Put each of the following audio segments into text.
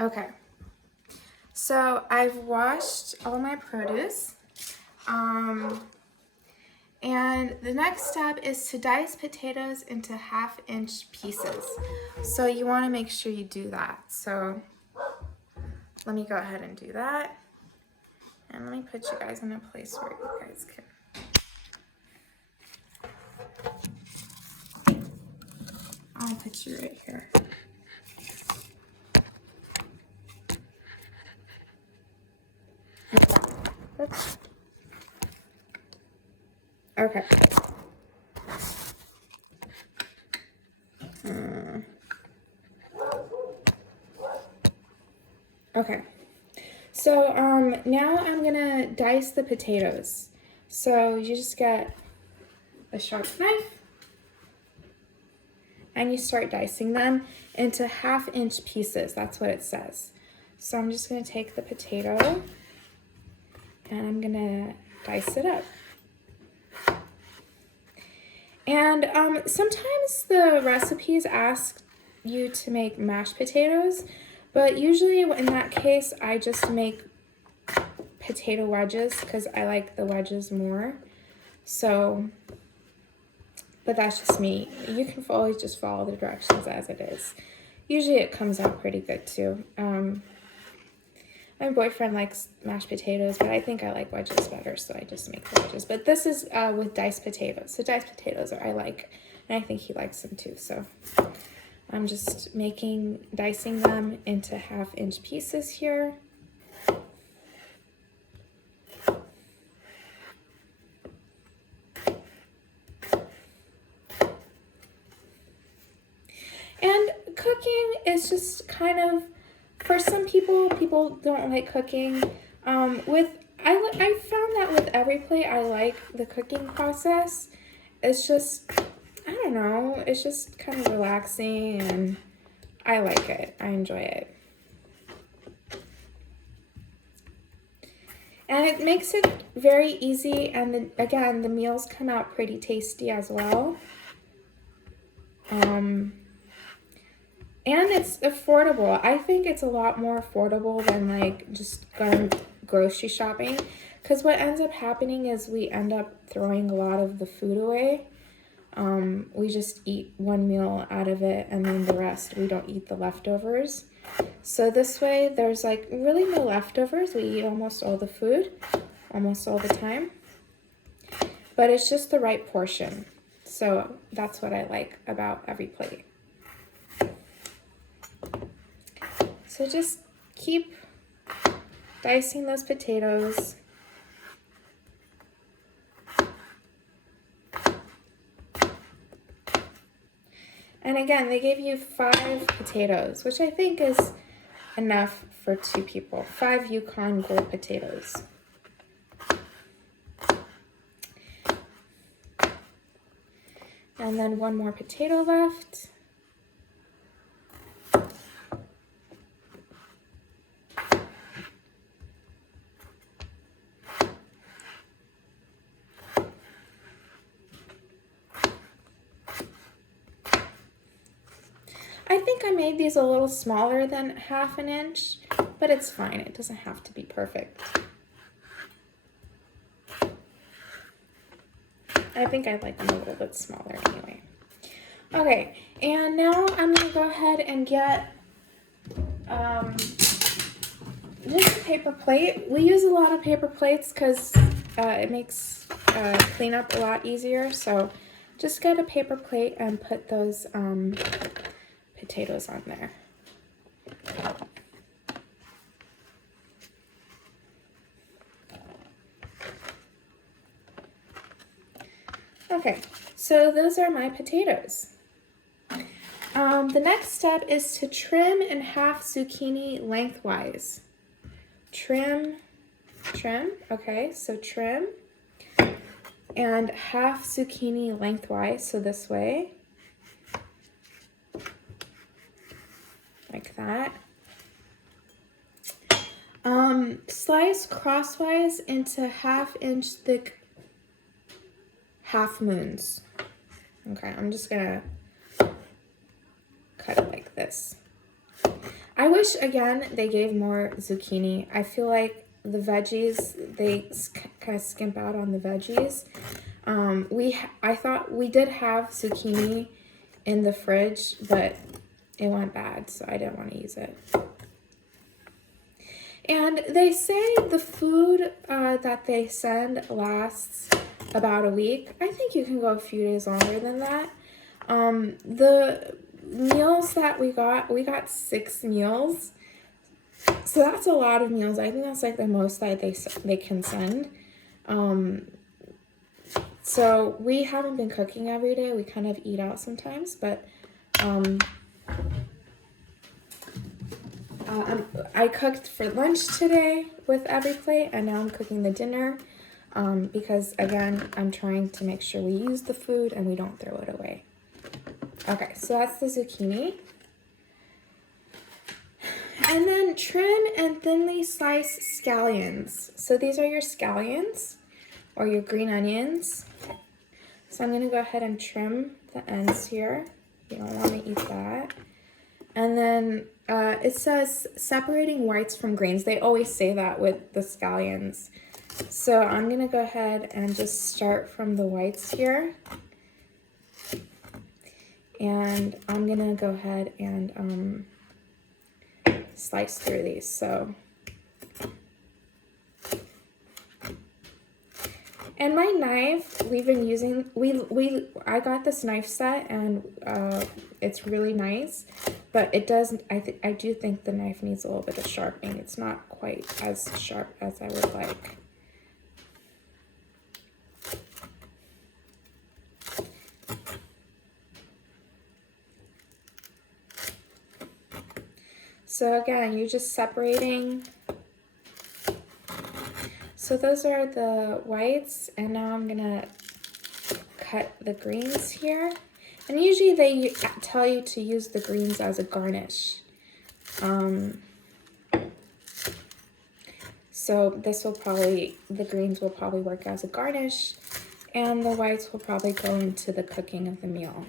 Okay, so I've washed all my produce. And the next step is to dice potatoes into 1/2-inch pieces. So you want to make sure you do that. So let me go ahead and do that. And let me put you guys in a place where you guys can. I'll put you right here. Oops. Okay. Okay. So now I'm gonna dice the potatoes. So you just get a sharp knife and you start dicing them into 1/2-inch pieces. That's what it says. So I'm just gonna take the potato and I'm gonna dice it up. And sometimes the recipes ask you to make mashed potatoes, but usually in that case, I just make potato wedges because I like the wedges more. So, but that's just me. You can always just follow the directions as it is. Usually it comes out pretty good too. My boyfriend likes mashed potatoes, but I think I like wedges better, so I just make the wedges. But this is with diced potatoes. So diced potatoes I like, and I think he likes them too. So I'm just dicing them into 1/2-inch pieces here. And cooking is just kind of, for some people don't like cooking. I found that with EveryPlate, I like the cooking process. It's just, I don't know, it's just kind of relaxing and I like it. I enjoy it. And it makes it very easy, and then again, the meals come out pretty tasty as well. And it's affordable. I think it's a lot more affordable than like just going grocery shopping, because what ends up happening is we end up throwing a lot of the food away. We just eat one meal out of it, and then the rest, we don't eat the leftovers. So this way, there's like really no leftovers. We eat almost all the food, almost all the time. But it's just the right portion. So that's what I like about EveryPlate. So just keep dicing those potatoes. And again, they gave you 5 potatoes, which I think is enough for 2 people. 5 Yukon Gold potatoes. And then 1 more potato left. I think I made these a little smaller than 1/2 inch, but it's fine. It doesn't have to be perfect. I think I like them a little bit smaller anyway. Okay, and now I'm gonna go ahead and get just a paper plate. We use a lot of paper plates because it makes cleanup a lot easier. So just get a paper plate and put those potatoes on there. Okay, so those are my potatoes. The next step is to trim in half zucchini lengthwise. Trim, okay, so trim and half zucchini lengthwise, so this way, like that. Slice crosswise into 1/2 inch thick half moons. Okay, I'm just gonna cut it like this. I wish, again, they gave more zucchini. I feel like the veggies, they kind of skimp out on the veggies. I thought we did have zucchini in the fridge, but it went bad, so I didn't want to use it. And they say the food that they send lasts about a week. I think you can go a few days longer than that. The meals that we got 6 meals. So that's a lot of meals. I think that's like the most that they can send. So we haven't been cooking every day. We kind of eat out sometimes, but I cooked for lunch today with EveryPlate, and now I'm cooking the dinner because, again, I'm trying to make sure we use the food and we don't throw it away. Okay, so that's the zucchini. And then trim and thinly slice scallions. So these are your scallions or your green onions. So I'm going to go ahead and trim the ends here. You don't want to eat that. And then it says separating whites from greens. They always say that with the scallions. So I'm going to go ahead and just start from the whites here. And I'm going to go ahead and slice through these. So, and my knife, we've been using, I got this knife set, and it's really nice, but it doesn't, I do think the knife needs a little bit of sharpening. It's not quite as sharp as I would like. So again, you're just separating. So those are the whites, and now I'm gonna cut the greens here. And usually they tell you to use the greens as a garnish. So this will probably, the greens will probably work as a garnish, and the whites will probably go into the cooking of the meal.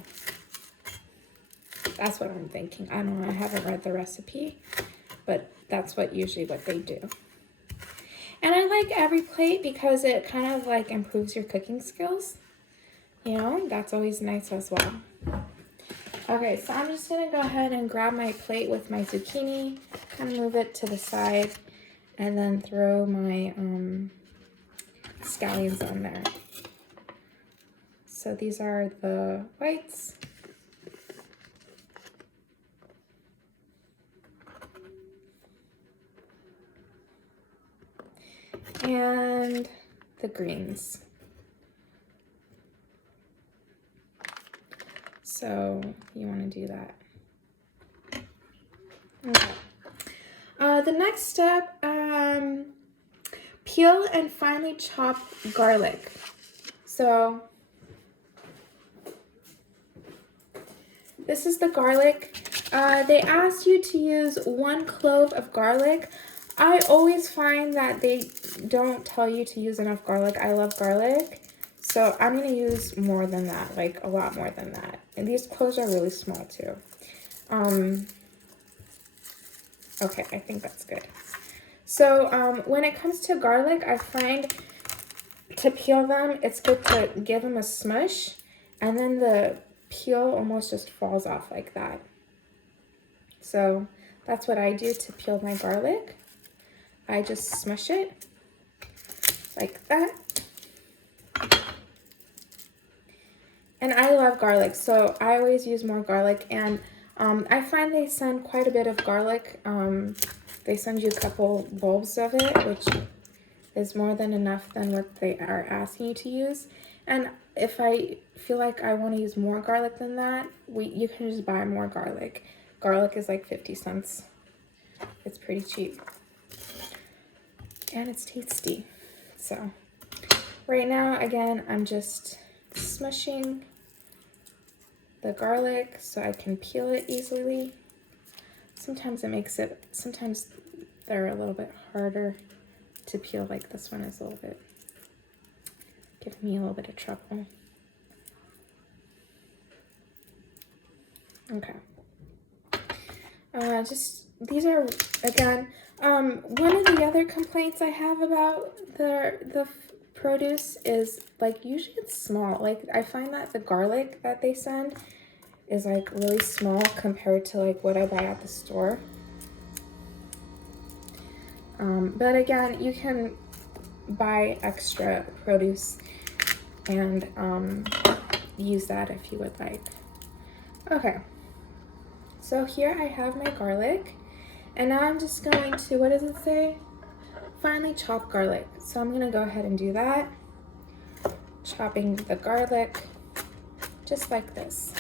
That's what I'm thinking. I don't know, I haven't read the recipe, but that's usually what they do. And I like EveryPlate because it kind of like improves your cooking skills. You know, that's always nice as well. Okay, so I'm just gonna go ahead and grab my plate with my zucchini, kind of move it to the side, and then throw my scallions on there. So these are the whites. And the greens. So you want to do that. Okay. The next step, peel and finely chop garlic. So this is the garlic. They asked you to use 1 clove of garlic. I always find that they don't tell you to use enough garlic. I love garlic, so I'm going to use more than that, like a lot more than that. And these cloves are really small too. Okay, I think that's good. So when it comes to garlic, I find to peel them, it's good to give them a smush, and then the peel almost just falls off like that. So that's what I do to peel my garlic. I just smush it like that. And I love garlic, so I always use more garlic. And I find they send quite a bit of garlic. They send you a couple bulbs of it, which is more than enough than what they are asking you to use. And if I feel like I want to use more garlic than that, you can just buy more garlic. Garlic is like 50 cents. It's pretty cheap. And it's tasty. So right now, again, I'm just smushing the garlic so I can peel it easily. Sometimes sometimes they're a little bit harder to peel, like this one is a little bit, giving me a little bit of trouble. Okay. Just these are, again, one of the other complaints I have about the produce is, like, usually it's small. Like, I find that the garlic that they send is, like, really small compared to, like, what I buy at the store. But again, you can buy extra produce and use that if you would like. Okay, so here I have my garlic, and now I'm just going to, what does it say? Finely chopped garlic. So I'm gonna go ahead and do that. Chopping the garlic just like this.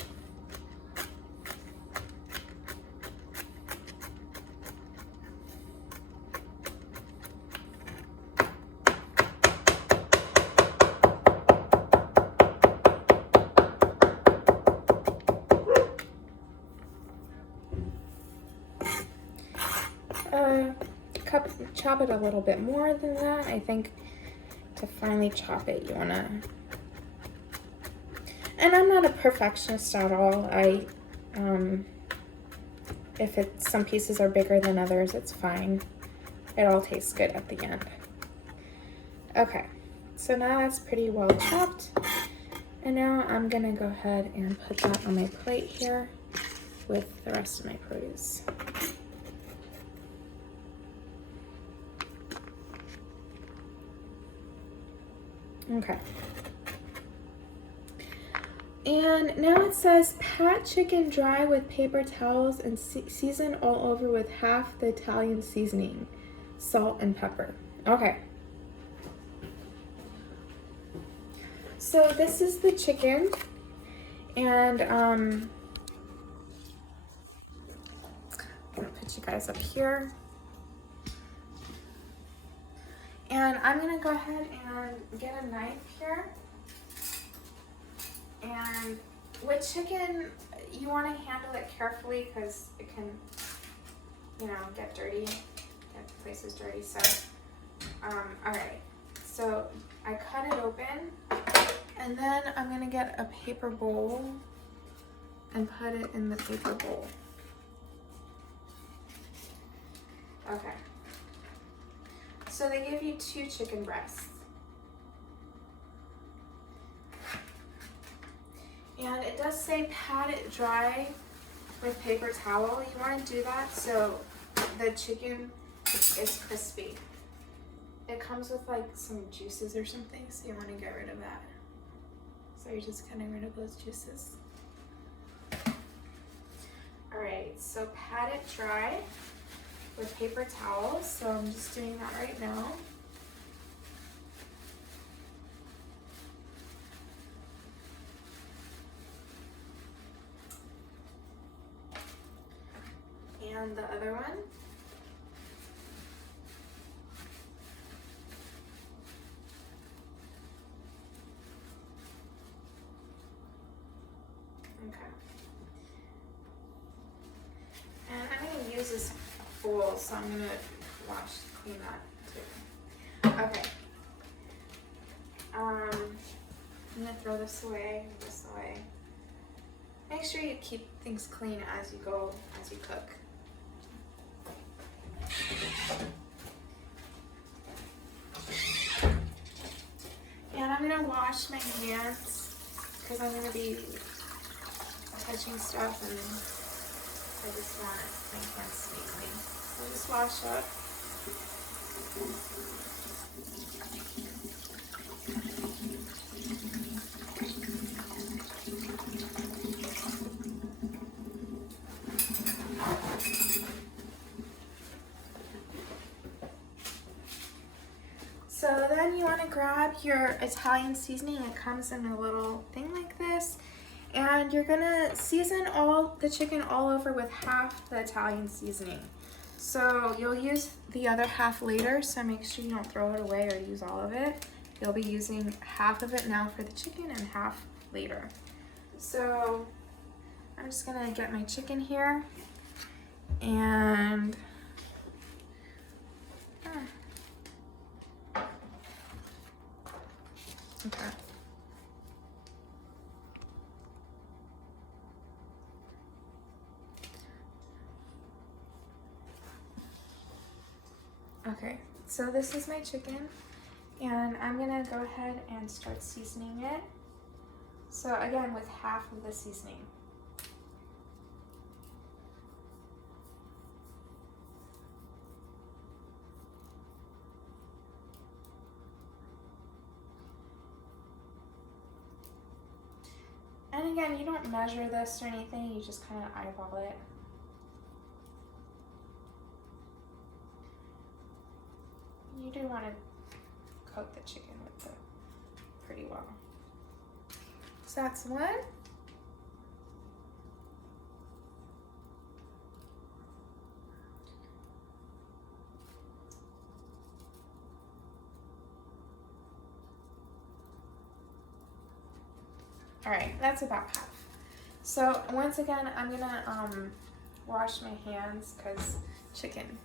Chop it a little bit more than that. I think to finely chop it, you wanna, and I'm not a perfectionist at all. If some pieces are bigger than others, it's fine. It all tastes good at the end. Okay, so now that's pretty well chopped. And now I'm gonna go ahead and put that on my plate here with the rest of my produce. Okay. And now it says pat chicken dry with paper towels and season all over with half the Italian seasoning, salt and pepper. Okay. So this is the chicken, and I'm gonna put you guys up here. And I'm gonna go ahead and get a knife here. And with chicken, you want to handle it carefully because it can, you know, get dirty, get places dirty. So, all right. So I cut it open, and then I'm gonna get a paper bowl and put it in the paper bowl. Okay. So they give you 2 chicken breasts. And it does say pat it dry with paper towel. You want to do that so the chicken is crispy. It comes with like some juices or something, so you want to get rid of that. So you're just getting rid of those juices. Alright, so pat it dry with paper towels. So I'm just doing that right now. And the other one. Okay. And I'm going to use this bowl, so I'm going to clean that too. Okay. I'm going to throw this away, this away. Make sure you keep things clean as you go, as you cook. And I'm gonna wash my hands because I'm gonna be touching stuff, and I just want my hands to be clean. So just wash up. So then you want to grab your Italian seasoning. It comes in a little thing like this. And you're going to season all the chicken all over with half the Italian seasoning. So you'll use the other half later, so make sure you don't throw it away or use all of it. You'll be using half of it now for the chicken and half later. So I'm just going to get my chicken here. And okay. Okay, so this is my chicken, and I'm gonna go ahead and start seasoning it. So again, with half of the seasoning. And again, you don't measure this or anything, you just kind of eyeball it. You do want to coat the chicken with it pretty well. So that's one. All right, that's about half. So once again, I'm gonna wash my hands because chicken.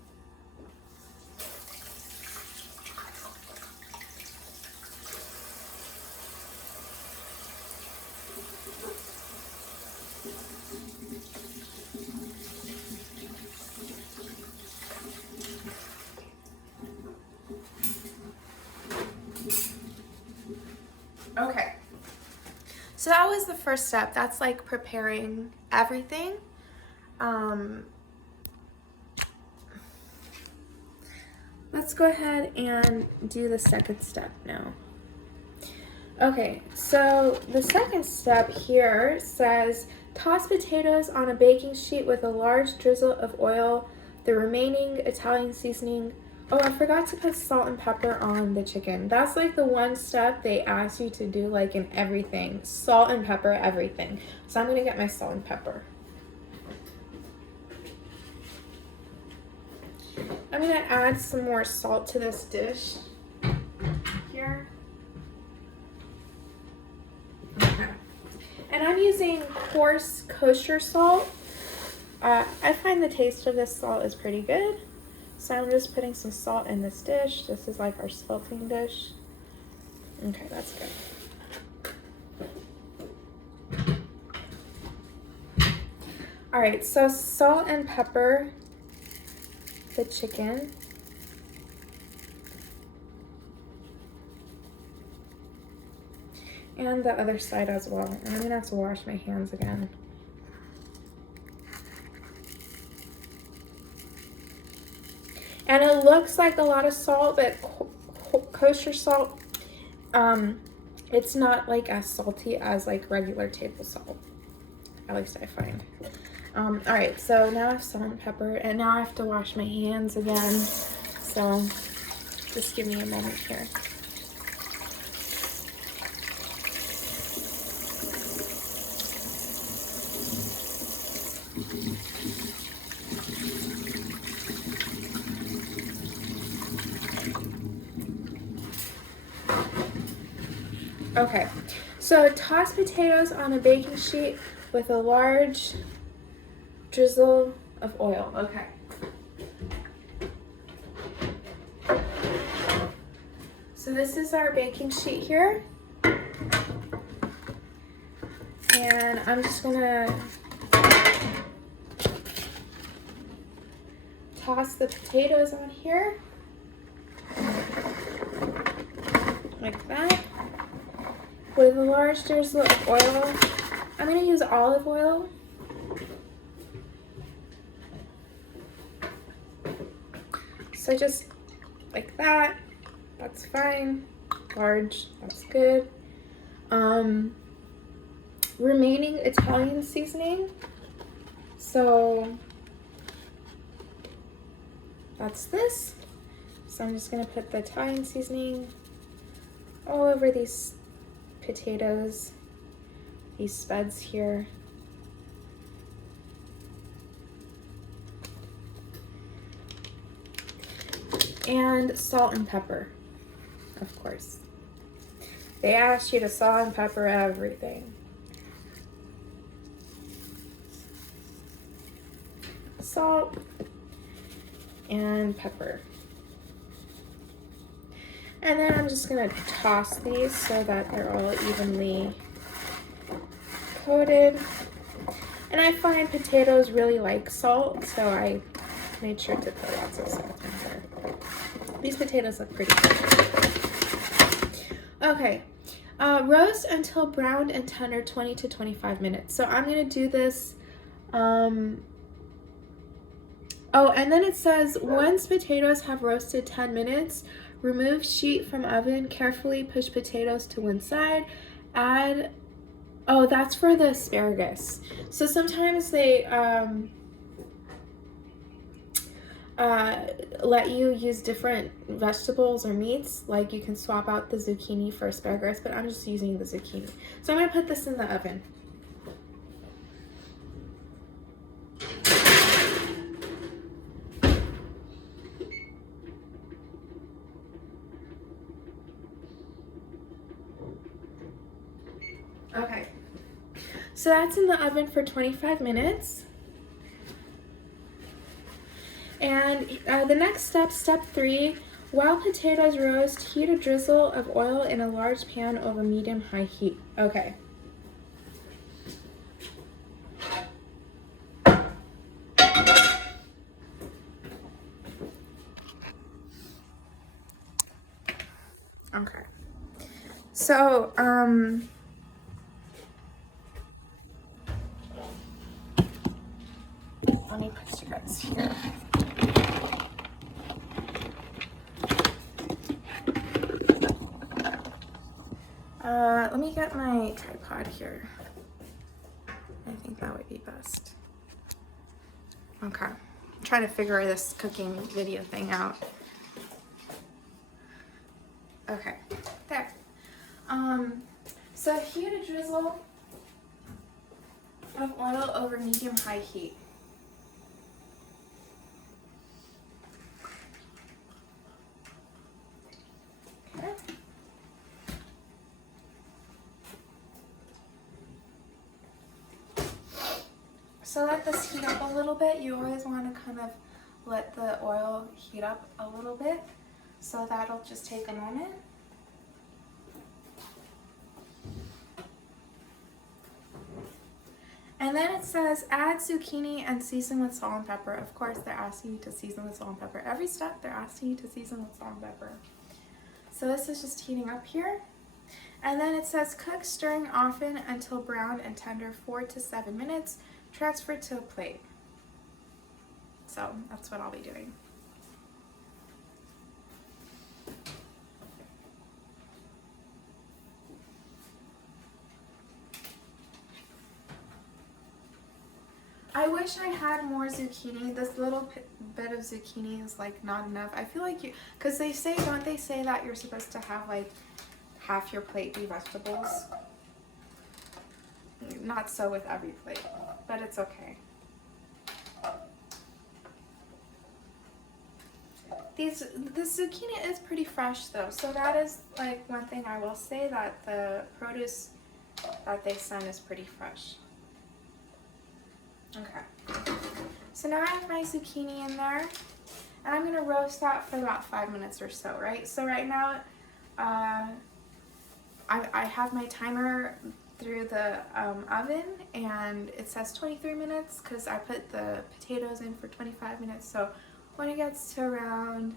Okay. So that was the first step. That's like preparing everything. Let's go ahead and do the second step now. Okay, so the second step here says toss potatoes on a baking sheet with a large drizzle of oil, the remaining Italian seasoning. Oh, I forgot to put salt and pepper on the chicken. That's like the one step they ask you to do like in everything. Salt and pepper everything. So I'm gonna get my salt and pepper. I'm gonna add some more salt to this dish here. Okay. And I'm using coarse kosher salt. I find the taste of this salt is pretty good. So I'm just putting some salt in this dish. This is like our salting dish. Okay, that's good. All right, so salt and pepper the chicken. And the other side as well. And I'm gonna have to wash my hands again. And it looks like a lot of salt, but kosher salt, it's not like as salty as like regular table salt. At least I find. All right, so now I have salt and pepper, and now I have to wash my hands again. So just give me a moment here. Okay, so toss potatoes on a baking sheet with a large drizzle of oil. Okay. So this is our baking sheet here. And I'm just gonna toss the potatoes on here. Like that. With a large drizzle of oil. I'm gonna use olive oil. So just like that, that's fine. Large, that's good. Remaining Italian seasoning. So that's this. So I'm just gonna put the Italian seasoning all over these potatoes, these spuds here. And salt and pepper, of course. They asked you to salt and pepper everything. Salt and pepper. And then I'm just gonna toss these so that they're all evenly coated. And I find potatoes really like salt, so I made sure to put lots of salt in here. These potatoes look pretty good. Okay, roast until browned and tender 20 to 25 minutes. So I'm gonna do this, oh, and then it says, once potatoes have roasted 10 minutes, remove sheet from oven, carefully push potatoes to one side, add, oh, that's for the asparagus. So sometimes they let you use different vegetables or meats, like you can swap out the zucchini for asparagus, but I'm just using the zucchini. So I'm gonna put this in the oven. Okay, so that's in the oven for 25 minutes. And the next step, step 3, while potatoes roast, heat a drizzle of oil in a large pan over medium-high heat. Okay. Okay. So, let me put you guys here. Let me get my tripod here. I think that would be best. Okay. I'm trying to figure this cooking video thing out. Okay. There. So heat a drizzle of oil over medium-high heat. Okay. So let this heat up a little bit. You always want to kind of let the oil heat up a little bit. So that'll just take a moment. And then it says add zucchini and season with salt and pepper. Of course, they're asking you to season with salt and pepper. Every step, they're asking you to season with salt and pepper. So this is just heating up here. And then it says cook, stirring often until brown and tender, 4 to 7 minutes. Transfer to a plate. So that's what I'll be doing. I wish I had more zucchini. This little bit of zucchini is like not enough. I feel like because they say, don't they say that you're supposed to have like half your plate be vegetables? Not so with EveryPlate, but it's okay. The zucchini is pretty fresh though, so that is like one thing I will say, that the produce that they send is pretty fresh. Okay, so now I have my zucchini in there, and I'm gonna roast that for about 5 minutes or so, right? So right now, I have my timer through the oven, and it says 23 minutes because I put the potatoes in for 25 minutes. So when it gets to around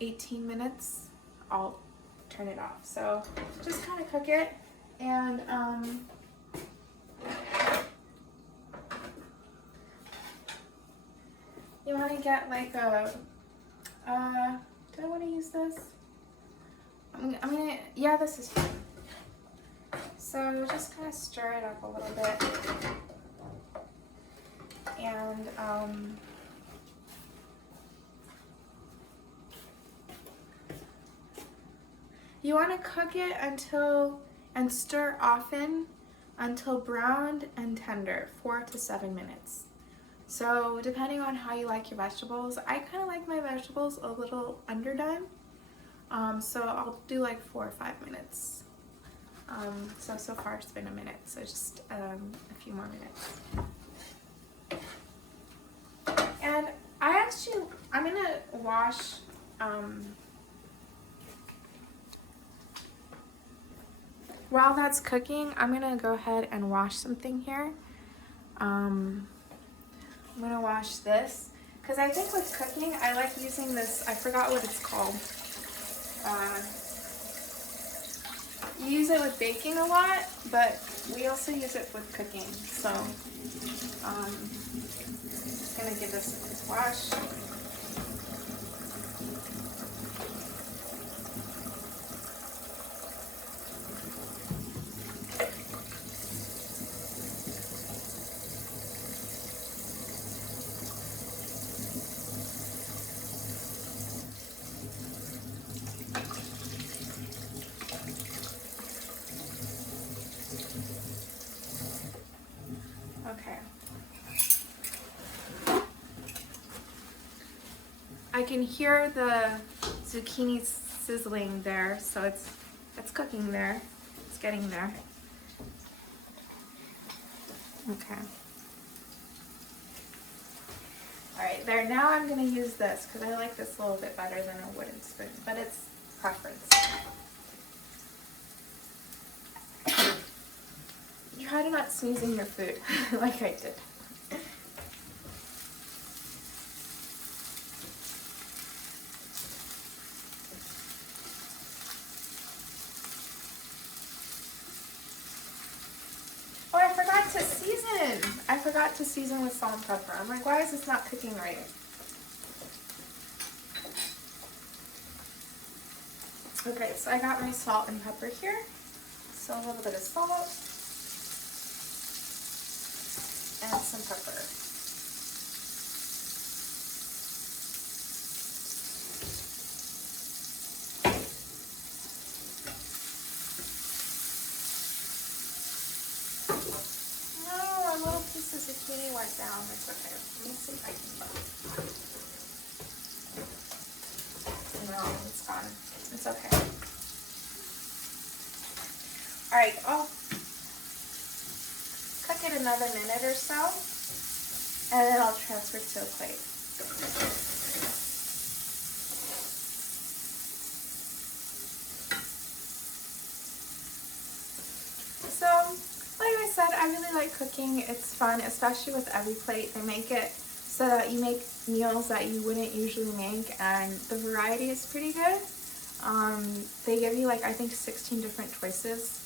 18 minutes, I'll turn it off. So just kind of cook it, and you want to get like a, do I want to use this? I'm gonna, yeah, this is fine. So just kind of stir it up a little bit, and you want to cook it and stir often until browned and tender, 4 to 7 minutes. So depending on how you like your vegetables, I kind of like my vegetables a little underdone. So I'll do like 4 or 5 minutes. So far it's been a minute, so just a few more minutes. And I'm gonna wash, while that's cooking, I'm gonna go ahead and wash something here. I'm gonna wash this, Because I think with cooking, I like using this, I forgot what it's called. You use it with baking a lot, but we also use it with cooking. So, just gonna give this a quick wash. Okay. I can hear the zucchini sizzling there, so it's cooking there. It's getting there. Okay. All right, there. Now I'm gonna use this because I like this a little bit better than a wooden spoon, but it's preference. Try to not sneeze in your food like I did. Oh, I forgot to season. I forgot to season with salt and pepper. I'm like, why is this not cooking right? Okay, so I got my salt and pepper here. So a little bit of salt and some pepper. No, a little piece of zucchini went down. It's okay. Let me see if I can. No, it's gone. It's okay. All right, I'll cook it another minute or so, and then I'll transfer it to a plate. So, like I said, I really like cooking. It's fun, especially with EveryPlate. They make it so that you make meals that you wouldn't usually make, and the variety is pretty good. They give you like, I think 16 different choices.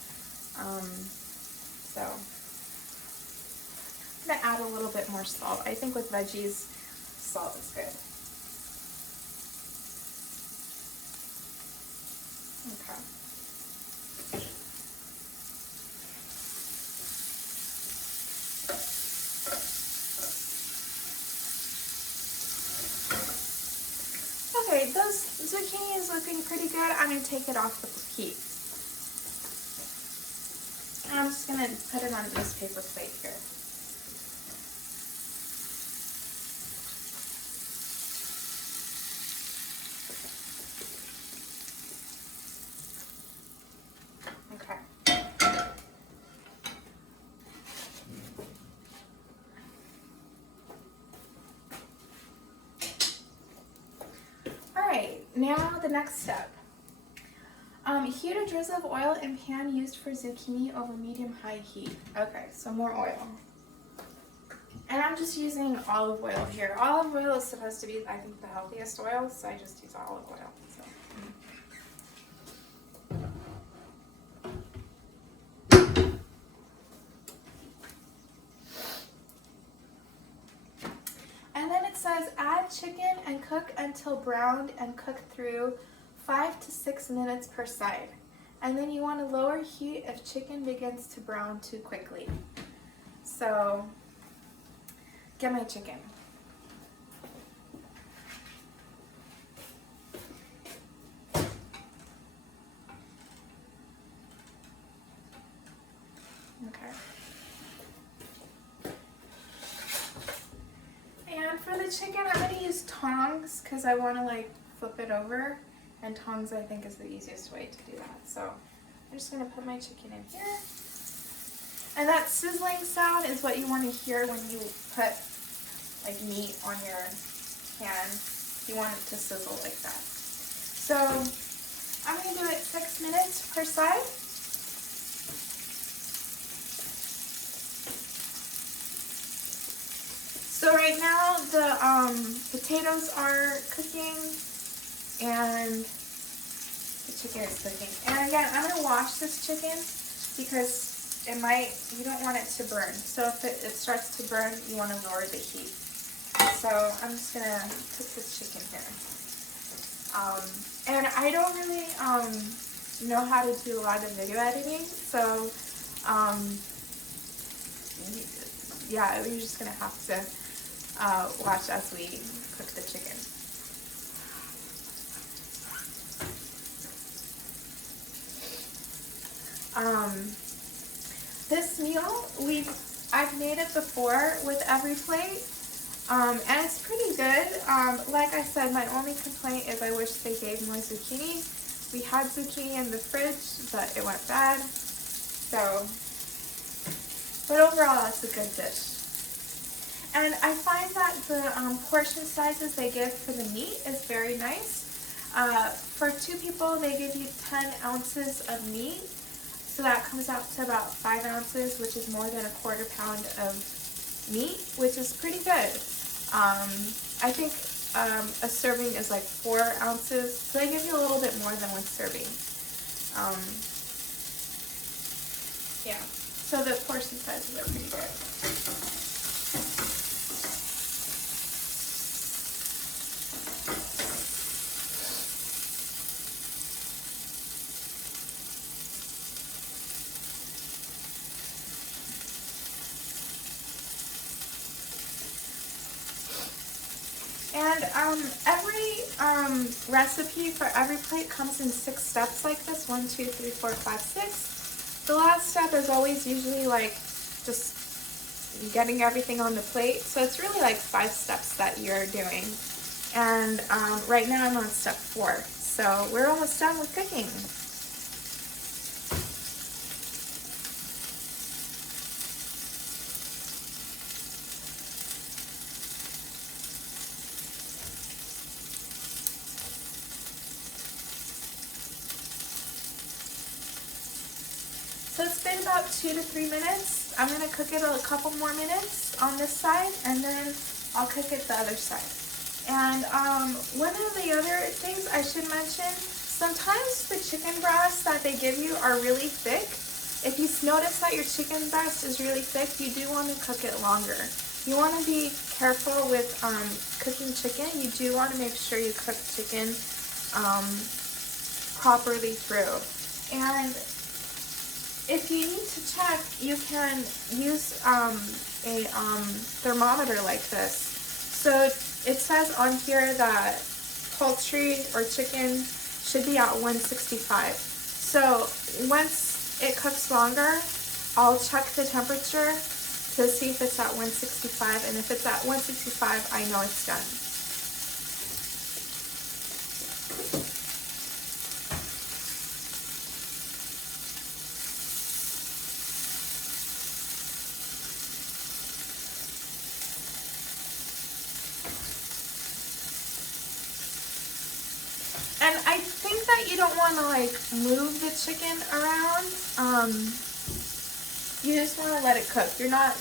So I'm gonna add a little bit more salt. I think with veggies, salt is good. Okay. Okay, those zucchini is looking pretty good. I'm gonna take it off the heat. And I'm just gonna put it on this paper plate here. Okay. All right, now the next step. Heat a drizzle of oil in pan used for zucchini over medium-high heat. Okay, so more oil. And I'm just using olive oil here. Olive oil is supposed to be, I think, the healthiest oil, so I just use olive oil. And then it says add chicken and cook until browned and cook through 5 to 6 minutes per side. And then you want to lower heat if chicken begins to brown too quickly. So, get my chicken. Okay. And for the chicken, I'm going to use tongs because I want to like flip it over. And tongs, I think, is the easiest way to do that. So I'm just gonna put my chicken in here. And that sizzling sound is what you want to hear when you put like meat on your pan. You want it to sizzle like that. So I'm gonna do it 6 minutes per side. So So right now the potatoes are cooking and the chicken is cooking. And again, I'm gonna wash this chicken because you don't want it to burn. So if it starts to burn, you want to lower the heat. So I'm just gonna cook this chicken here. And I don't really know how to do a lot of video editing, so yeah, we're just gonna have to watch as we cook the chicken. This meal I've made it before with EveryPlate. And it's pretty good. Like I said, my only complaint is I wish they gave more zucchini. We had zucchini in the fridge, but it went bad. So, but overall, it's a good dish. And I find that the portion sizes they give for the meat is very nice. For 2 people, they give you 10 ounces of meat. So that comes out to about 5 ounces, which is more than a quarter pound of meat, which is pretty good. I think a serving is like 4 ounces, so they give you a little bit more than 1 serving. Yeah, so the portion sizes are pretty good. And every recipe for EveryPlate comes in 6 steps like this. 1, 2, 3, 4, 5, 6. The last step is always usually like just getting everything on the plate. So it's really like 5 steps that you're doing. And right now I'm on step 4. So we're almost done with cooking. So it's been about 2 to 3 minutes. I'm gonna cook it a couple more minutes on this side, and then I'll cook it the other side. And one of the other things I should mention, sometimes the chicken breasts that they give you are really thick. If you notice that your chicken breast is really thick, you do want to cook it longer. You want to be careful with cooking chicken. You do want to make sure you cook chicken properly through. And if you need to check, you can use a thermometer like this. So it says on here that poultry or chicken should be at 165. So once it cooks longer, I'll check the temperature to see if it's at 165, and if it's at 165, I know it's done. And I think that you don't want to like move the chicken around. You just want to let it cook. You're not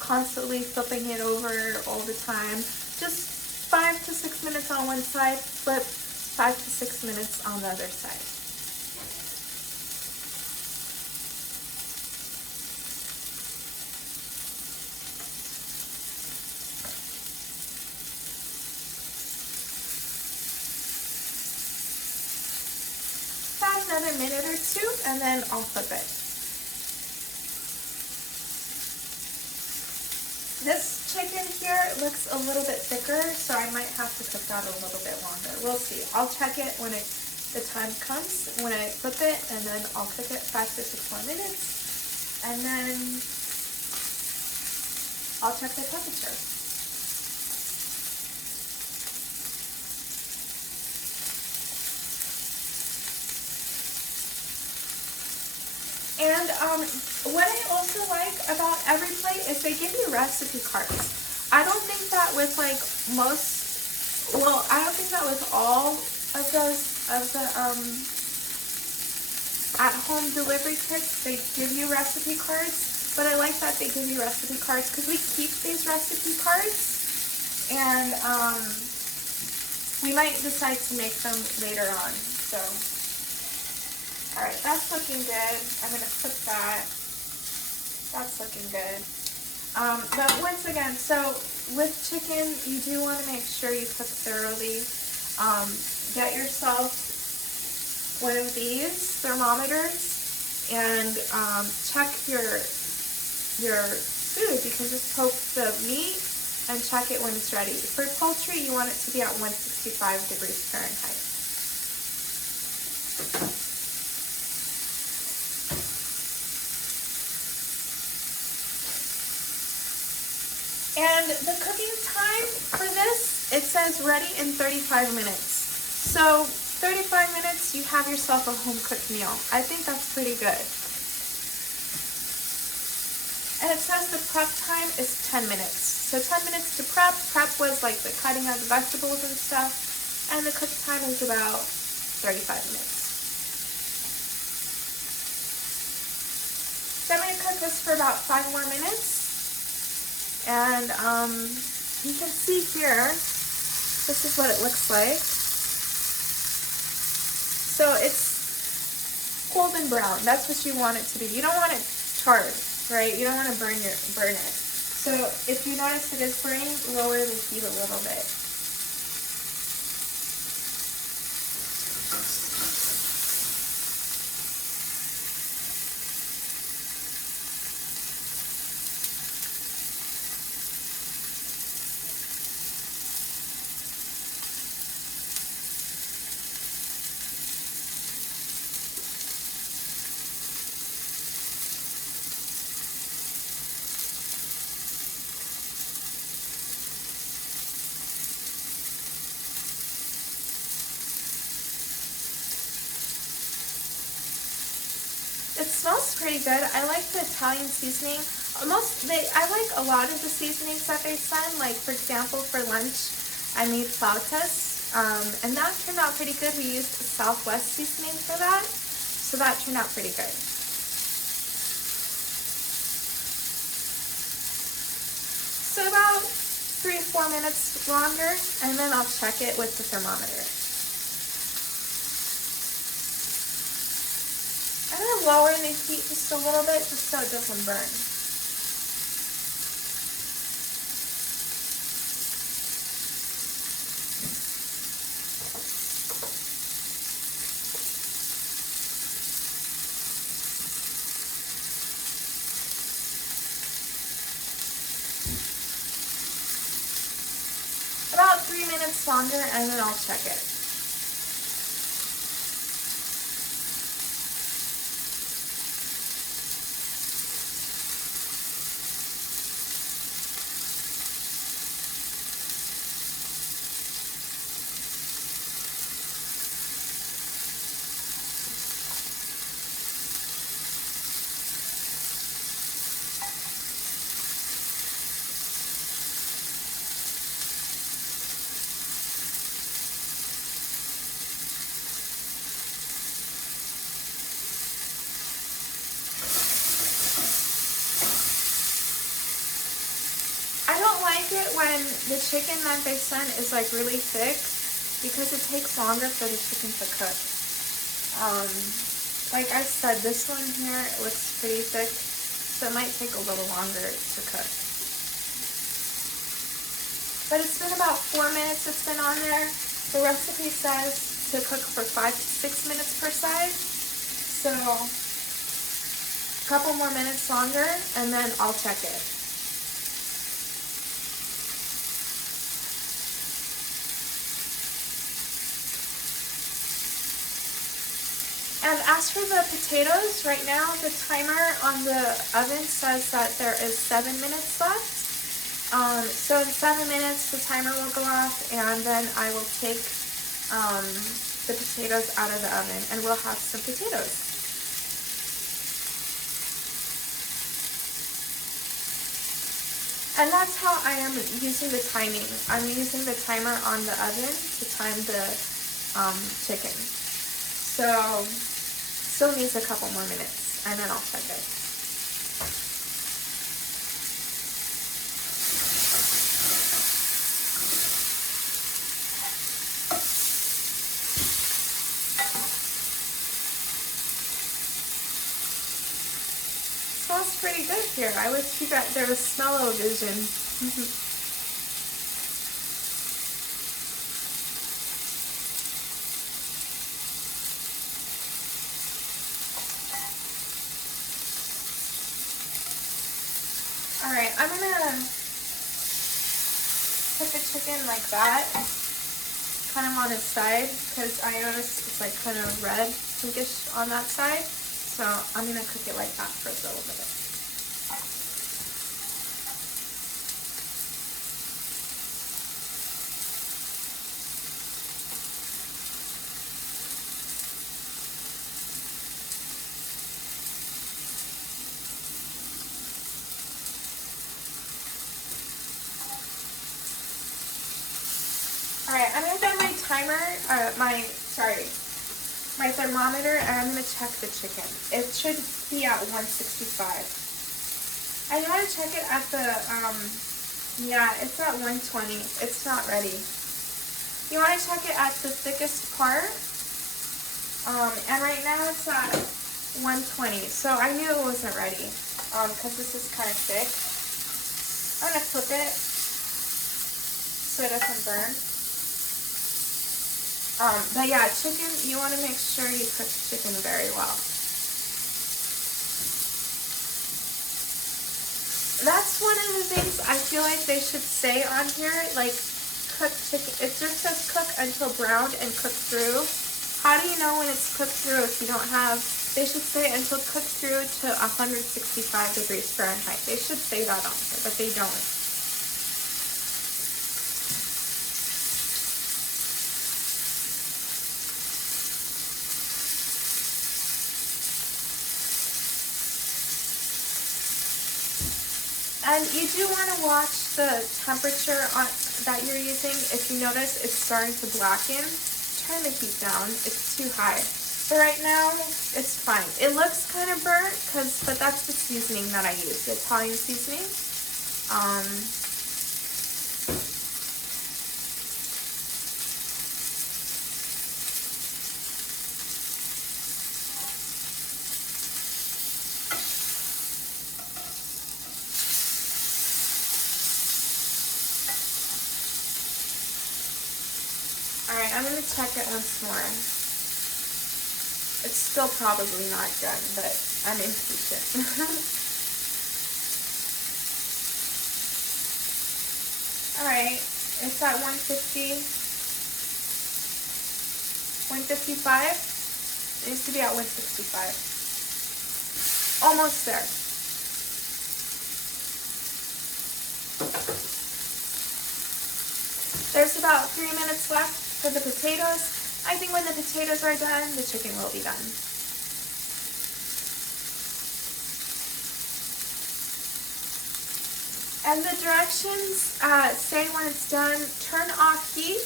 constantly flipping it over all the time. Just 5 to 6 minutes on one side, flip 5 to 6 minutes on the other side. Another minute or 2, and then I'll flip it. This chicken here looks a little bit thicker, so I might have to cook that a little bit longer. We'll see. I'll check it when the time comes, when I flip it, and then I'll cook it 5 to 6 more minutes, and then I'll check the temperature. And what I also like about EveryPlate is they give you recipe cards. I don't think that with like I don't think that with all of the at-home delivery kits they give you recipe cards, but I like that they give you recipe cards because we keep these recipe cards And we might decide to make them later on. So, all right, that's looking good. I'm gonna cook that. That's looking good. But once again, so with chicken, you do want to make sure you cook thoroughly. Get yourself one of these thermometers and check your food. You can just poke the meat and check it when it's ready. For poultry, you want it to be at 165 degrees Fahrenheit. And the cooking time for this, it says ready in 35 minutes. So 35 minutes, you have yourself a home-cooked meal. I think that's pretty good. And it says the prep time is 10 minutes. So 10 minutes to prep. Prep was like the cutting of the vegetables and stuff. And the cook time is about 35 minutes. So I'm going to cook this for about 5 more minutes. And you can see here, this is what it looks like. So it's golden brown. That's what you want it to be. You don't want it charred, right? You don't want to burn it. So if you notice it is burning, lower the heat a little bit. It smells pretty good. I like the Italian seasoning. I like a lot of the seasonings that they send. Like for example, for lunch, I made flautas, and that turned out pretty good. We used Southwest seasoning for that, so that turned out pretty good. So about 3 or 4 minutes longer, and then I'll check it with the thermometer. I'm going to lower the heat just a little bit just so it doesn't burn. About 3 minutes longer, and then I'll check it. When the chicken that they send is like really thick, because it takes longer for the chicken to cook. Like I said, this one here, it looks pretty thick, so it might take a little longer to cook. But it's been about 4 minutes it's been on there. The recipe says to cook for 5 to 6 minutes per side. So a couple more minutes longer, and then I'll check it. And as for the potatoes, right now the timer on the oven says that there is 7 minutes left. So in 7 minutes the timer will go off, and then I will take the potatoes out of the oven and we'll have some potatoes. And that's how I am using the timing. I'm using the timer on the oven to time the chicken. So still needs a couple more minutes, and then I'll check it. pretty good here. I wish you got there was smell-o-vision. All right, I'm gonna put the chicken like that, kind of on its side, because I noticed it's like kind of red, pinkish on that side. So I'm gonna cook it like that for a little bit. All right, I'm gonna get my timer, my thermometer, and I'm gonna check the chicken. It should be at 165. And you wanna check it at the, yeah, it's at 120. It's not ready. You wanna check it at the thickest part, and right now it's at 120. So I knew it wasn't ready, because this is kind of thick. I'm gonna flip it so it doesn't burn. But yeah, chicken, you want to make sure you cook chicken very well. That's one of the things I feel like they should say on here, like cook chicken. It just says cook until browned and cook through. How do you know when it's cooked through if you don't have, they should say until cooked through to 165 degrees Fahrenheit. They should say that on here, but they don't. And you do want to watch the temperature that you're using. If you notice it's starting to blacken, turn the heat down. It's too high. But right now, it's fine. It looks kind of burnt, but that's the seasoning that I use, the Italian seasoning. Alright, I'm going to check it once more. It's still probably not done, but I'm impatient. Alright, it's at 150, 155. It needs to be at 165. Almost there. There's about 3 minutes left for the potatoes. I think when the potatoes are done, the chicken will be done. And the directions say when it's done, turn off heat,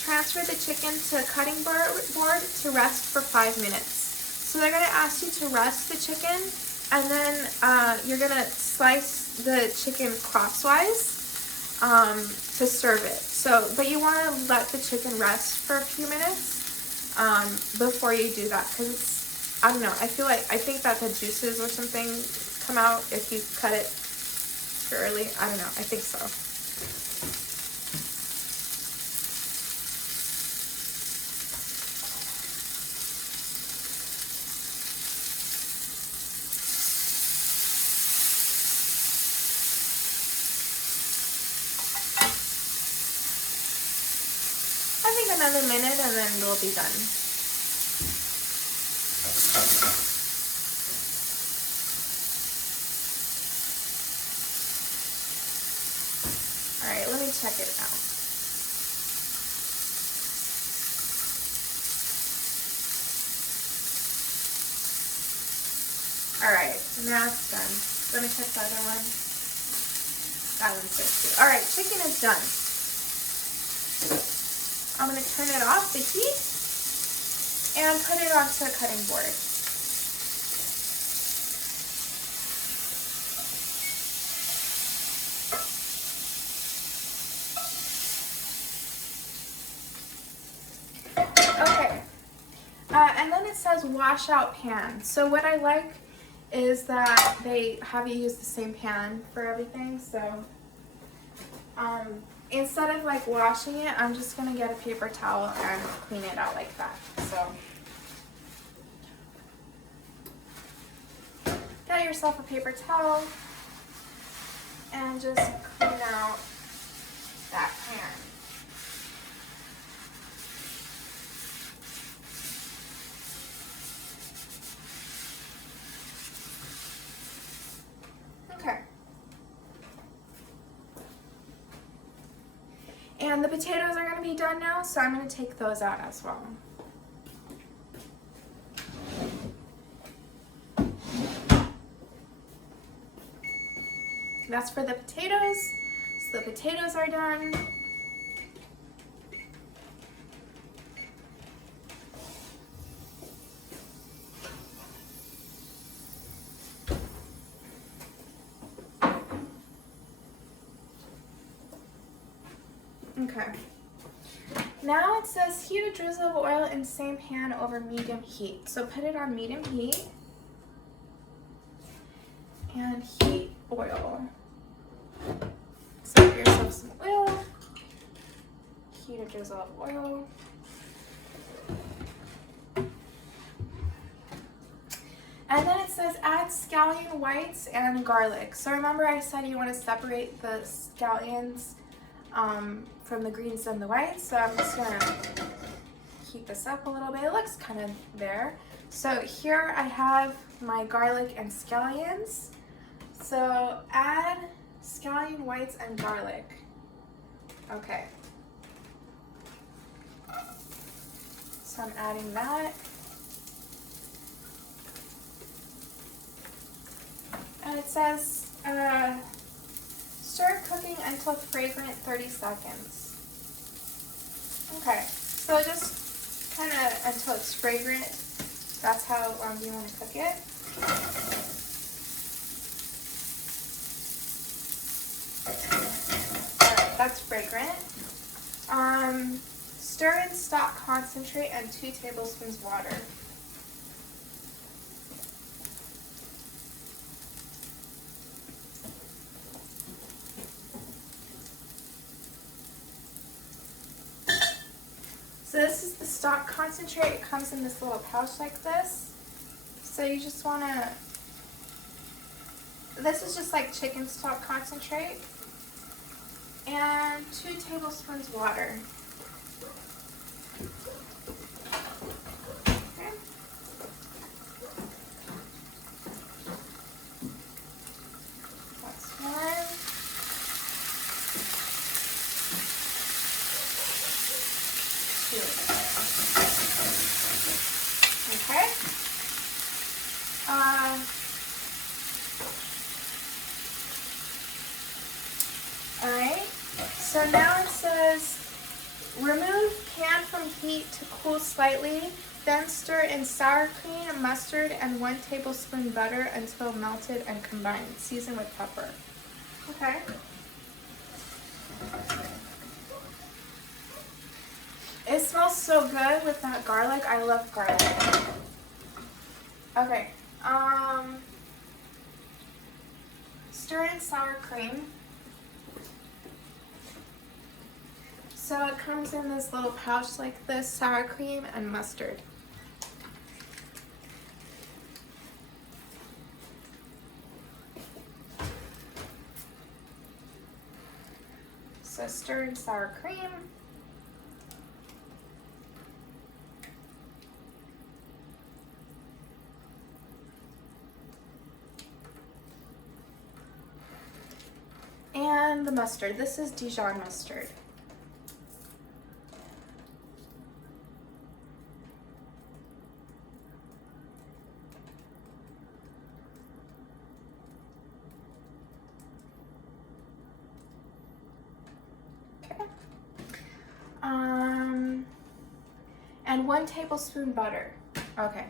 transfer the chicken to a cutting board to rest for 5 minutes. So they're going to ask you to rest the chicken, and then you're going to slice the chicken crosswise to serve it. So, but you want to let the chicken rest for a few minutes before you do that, because it's, I don't know, I think that the juices or something come out if you cut it too early. I don't know, I think so. I think another minute and then we'll be done. Alright, let me check it out. Alright, now it's done. Let me check the other one. That one's good too. Alright, chicken is done. I'm going to turn it off the heat and put it onto a cutting board. Okay, and then it says wash out pan. So what I like is that they have you use the same pan for everything. So instead of like washing it, I'm just gonna get a paper towel and clean it out like that. So get yourself a paper towel and just clean out that pan. Okay. And the potatoes are going to be done now, so I'm going to take those out as well. That's for the potatoes. So the potatoes are done. Okay. Now it says heat a drizzle of oil in same pan over medium heat. So put it on medium heat and heat oil. So get yourself some oil. Heat a drizzle of oil. And then it says add scallion whites and garlic. So remember I said you want to separate the scallions from the greens and the whites. So I'm just gonna heat this up a little bit. It looks kind of there. So here I have my garlic and scallions. So add scallion whites and garlic. Okay. So I'm adding that. And it says stir cooking until fragrant 30 seconds. Okay, so just kind of until it's fragrant. That's how long you want to cook it. Alright, that's fragrant. Stir in stock concentrate and 2 tablespoons water. So this is the stock concentrate. It comes in this little pouch like this. So you just want to, this is just like chicken stock concentrate. And 2 tablespoons water. Okay. That's one. Okay. Alright. So now it says remove pan from heat to cool slightly, then stir in sour cream, mustard, and 1 tablespoon butter until melted and combined. Season with pepper. Okay. It smells so good with that garlic. I love garlic. Okay. Stir in sour cream. So it comes in this little pouch like this, sour cream and mustard. So stir in sour cream. And the mustard. This is Dijon mustard. Okay. And 1 tablespoon butter. Okay.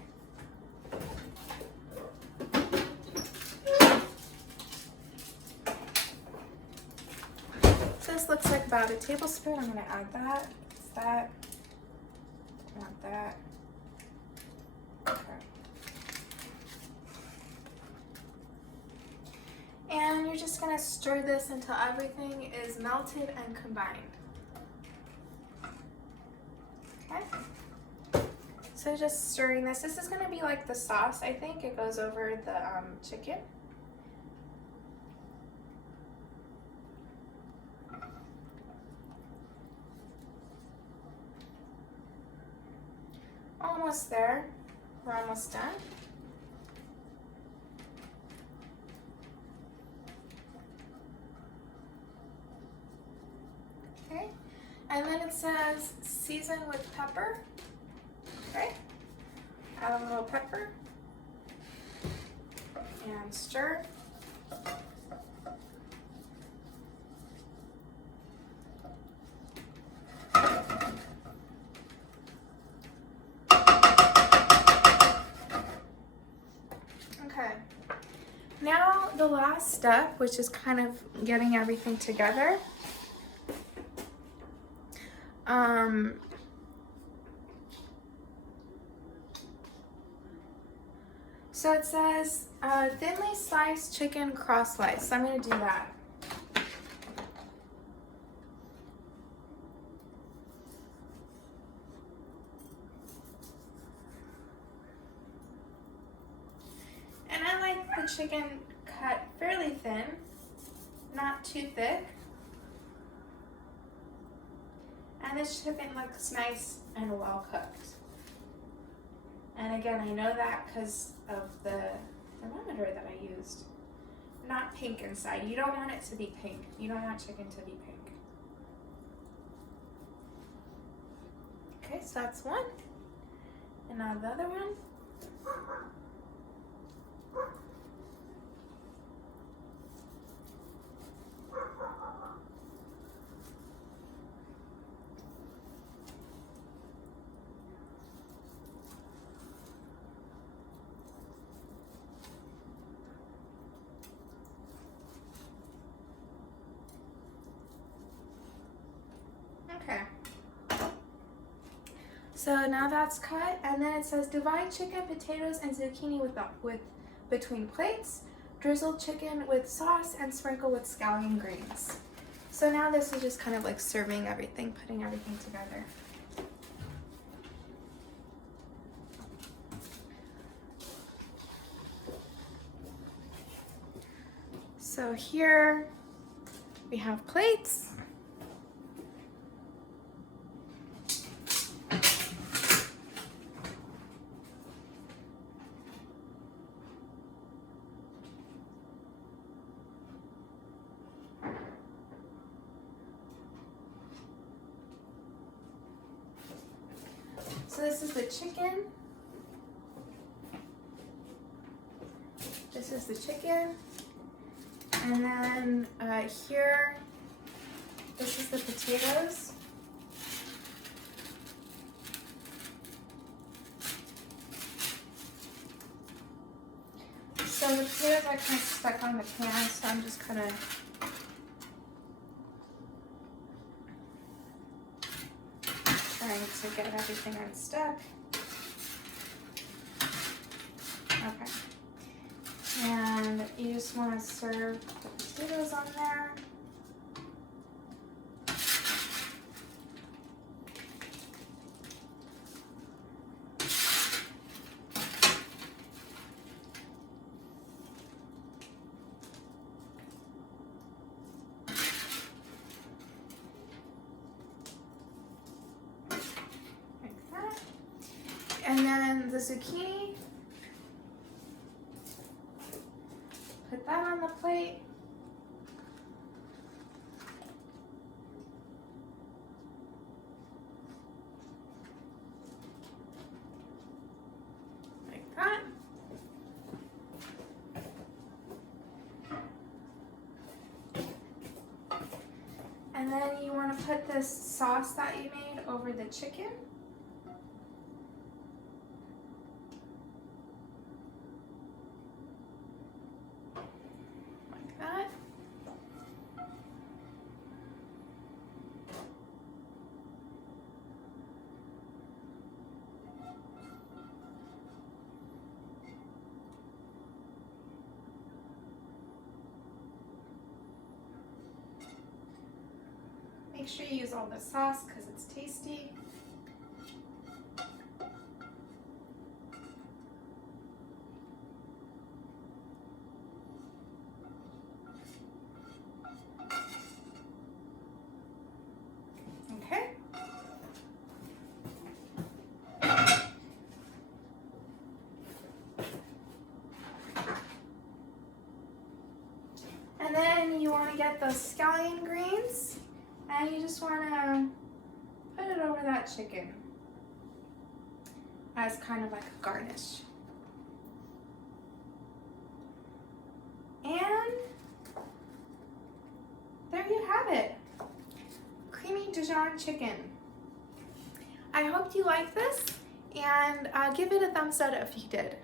This looks like about a tablespoon. I'm going to add that. Add that. Okay. this until everything is melted and combined. Okay. So just stirring this. This is going to be like the sauce, I think. It goes over the chicken. Almost there. We're almost done. Okay. And then it says season with pepper. Okay. Add a little pepper. And stir. Okay. Now the last step, which is kind of getting everything together. So it says thinly sliced chicken cross slice. So I'm going to do that. And I like the chicken cut fairly thin, not too thick. And this chicken looks nice and well cooked. And again, I know that because of the thermometer that I used. Not pink inside. You don't want it to be pink. You don't want chicken to be pink. Okay, so that's one. And now the other one. Okay. So now that's cut, and then it says divide chicken, potatoes, and zucchini with between plates. Drizzle chicken with sauce and sprinkle with scallion greens. So now this is just kind of like serving everything, putting everything together. So here we have plates. So this is the chicken. This is the chicken. And then here, this is the potatoes. So the potatoes are kind of stuck on the pan, so I'm just kind of trying to get everything unstuck. Okay. And you just want to serve the potatoes on there. Like that. And then the zucchini. Put that on the plate. Like that. And then you want to put this sauce that you made over the chicken. Make sure you use all the sauce because it's tasty. Okay. And then you want to get those scallion greens, and you just want to put it over that chicken as kind of like a garnish. And there you have it. Creamy Dijon chicken. I hope you like this, and give it a thumbs up if you did.